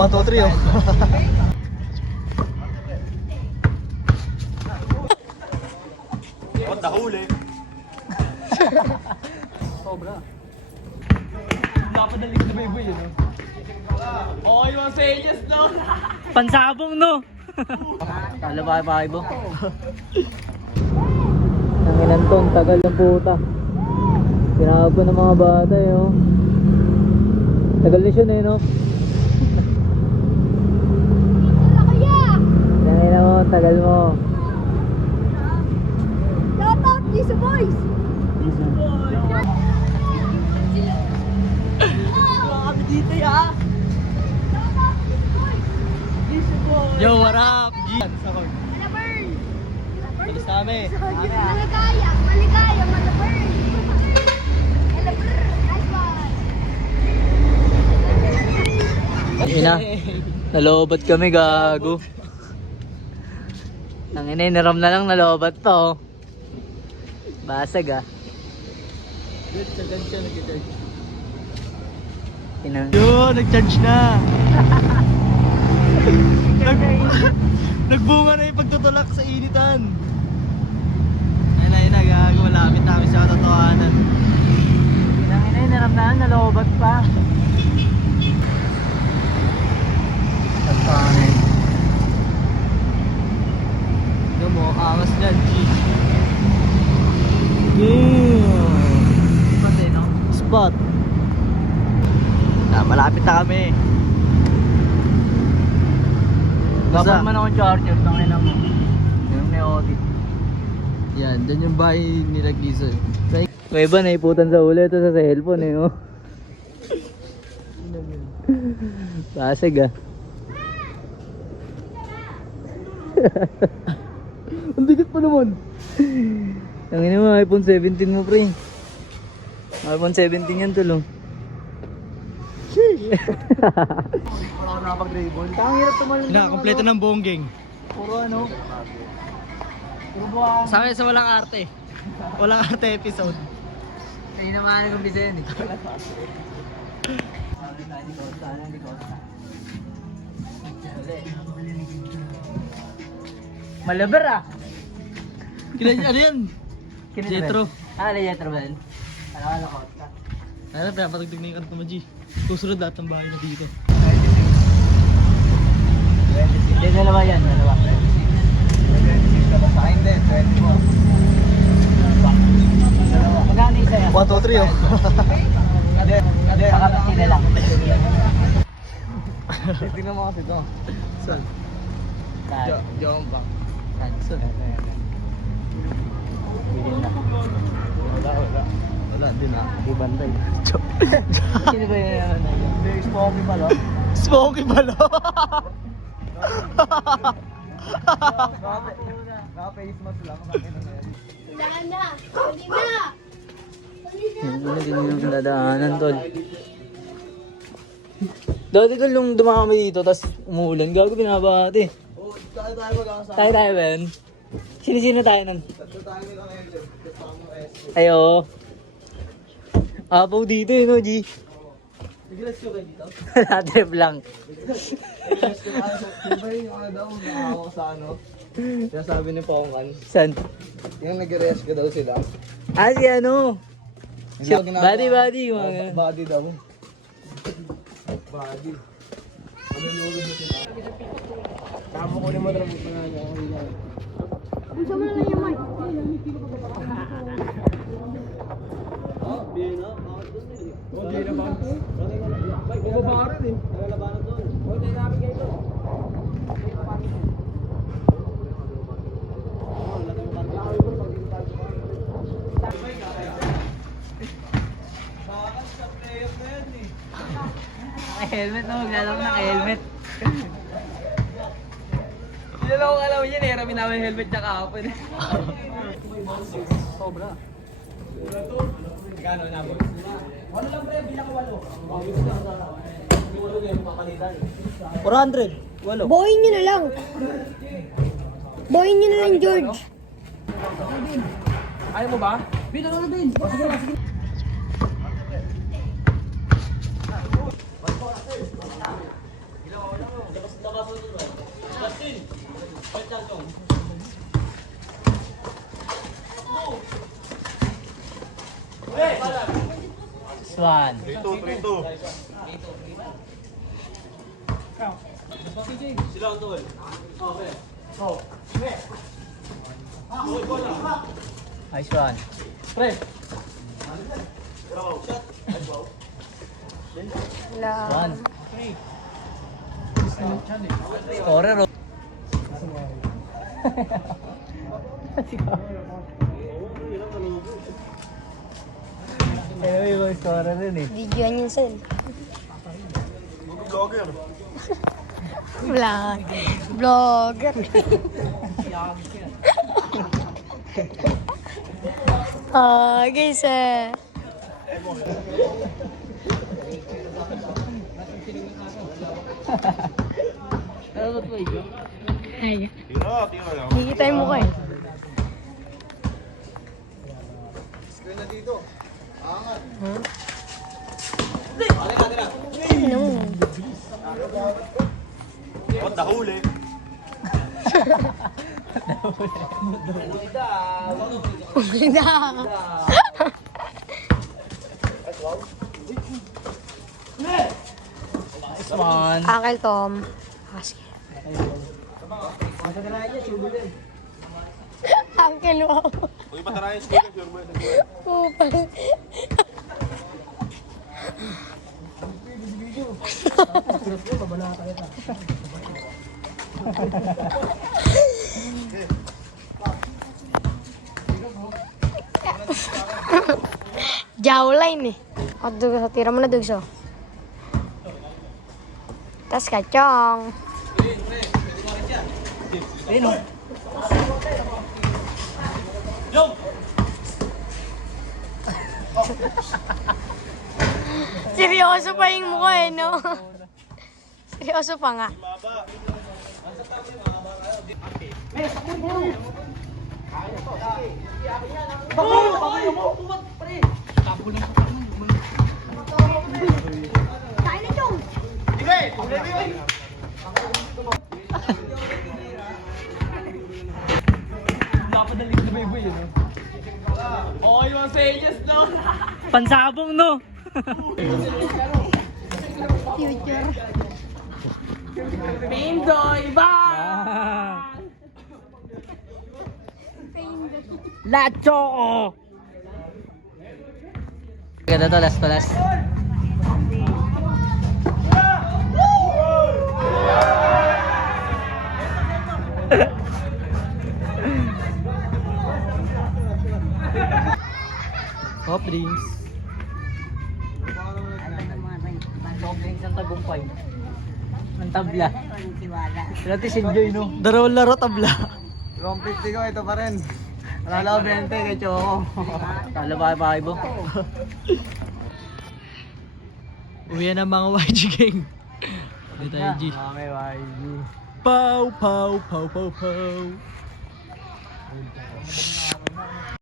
1, 2, 3 oh. What the huli? Sobra. Dapat nalig na baby yun oh. Oh, yung senyas no. Pansabong no. Kala ba mo? Nanginan to, ang tagal ng puta. Tinawag ko ng mga bata eh oh. Tagal na siya eh no. Nanginan mo, tagal mo. Shout out, Giso Boys! Kami dito ya. Yo, what up? G. Malaburn! Tulis kami. Maligaya! Maligaya! Malaburn! Malaburn! Nice one! Ina, nalobat kami gago. Nangina, niram na lang nalobat pa oh. Basag ah. Sagad siya nag-charge. Inang. Yo, nag-charge na. Nagbunga na yung pagtutulak sa initan. Ayun na, gago. Malapit namin sa katotohanan. Nangina, niram na lang nalobat pa. Pagkanin. Yung mo, angas dyan, G. Pati no? Spot. Malapit na kami. Dapat man akong charger, tangina mo. Yung neodit. Yan, dyan yung bahay nila Giso. May iba naiputan sa ulo, ito sa cellphone eh oh. Basag ah. Ang bigat pa naman. Ang ina mo, iPhone 17 mo pre. iPhone 17 yan tulong. Wala ako nakapag-dribble. Ang hirap tumalon. Kompleto ng buong gang. Puro ano? Puro buwang. Sa akin sa walang arte. Walang arte episode. Kaya naman kong bisa yan eh. Malabar ah. Ano yan? Jetro. Ah, Jetro ba yun? Ano ko? Ano, pinapatagdag na yung kanto mo, G. Susunod lahat ng bahay na dito. Hindi, dalawa yan, dalawa. Sa akin din, 24. Magkano isa yan? 1, 2, 3 oh. Pakapati na lang. Tingnan mo kasi ito. Saan? Diyan ba? Saan? Bilhin na. Wala din na. Di bantay. Sino ba yung ano na yun? Hindi, Smokey Balo. Smokey Balo! Naka-face mask lang. Wala na! Huli na! Hindi yung nadaanan tol. Dati tol nung dumaan kami dito tapos umuulan, gago binabati. Oo, tayo magkakasama. Tayo ba yun? Sino tayo nun? Tatlo tayo nila ngayon. Kasama mo S. Ay oo. Apaw dito eh no G. Nagilas ko kayo dito? Trip lang. Nagilas ko kayo. Diba yung ano daw, nakakawa sa ano? Yung sabi ni Pongkan. San? Yung nag-rest ka daw sila. Ah si ano? Si Yung ginagawa- body mga. Body daw. Body. Ano yung ulo mo sila? Tama ko naman na mga nga. Gusto mo na lang yung mic. Oh, Bina. Oh, Bina ba? Bababaran eh. Nalalabanan doon. Oh, hindi namin kayo doon. Helmet no, maglalaro ng helmet. Hindi lang akong alam yun eh. Rami namin helmet niya kahapon eh. Sobra. Gano'n na mo? Walo lang pre, bilang ko 8. 400. Walo. Buhayin nyo na lang. Buhayin nyo na lang, George. Ayaw mo ba? Bito na din. Sige. one. 3-2. Sila ang tol. Okay. Nice one. Pre. Wala. One. Scorer, oh. Eh, yung scorer rin eh. Videoan yun, Sel. Vlogger. Vlogger. Guys, ay, Tira lang. nakikita yung mukha eh. Screen na dito. Angat. No. What the huli? Umida. Nice one. Uncle Tom. Husky. Uncle wow. Huwag patarayan sa dito. Sure mo yun. Upal. Jawline eh. O, tira mo na dugso. Tas kacang. Seryoso pa yung mukha eh, no? Seryoso pa nga. Kain na, Chong! Napadalig na baby yun. Oh, yung senyas no. Pansabong, no? Future. Pindoy ba? Lacho! Ganda to, last to last. Soft drinks. Soft drinks ng tagumpay. Ang tabla. Dati si Enjoy, no? Darawang laro tabla. 150 ko, ito pa rin. Nalala ko 20 kay Choco. Talo ba kayo, Bo? Uwi na mga YG gang. Dito tayo, G. Okay, YG. Pow, pow, pow, pow, pow.